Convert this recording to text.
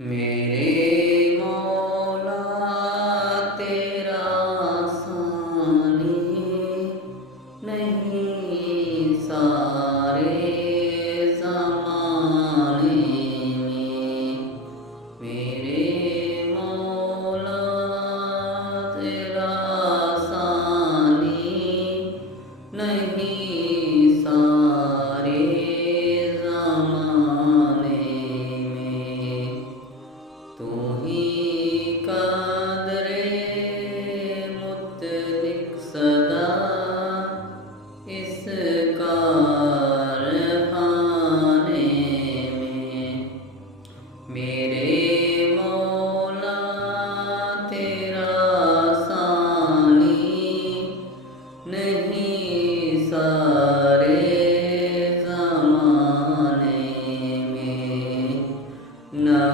मेरे मौला तेरा सानी नहीं सारे ज़माने में। मेरे मौला तेरा सानी नहीं सारे ज़माने में। तू ही कादरे मुतलिक सदा इस कारखाने में। मेरे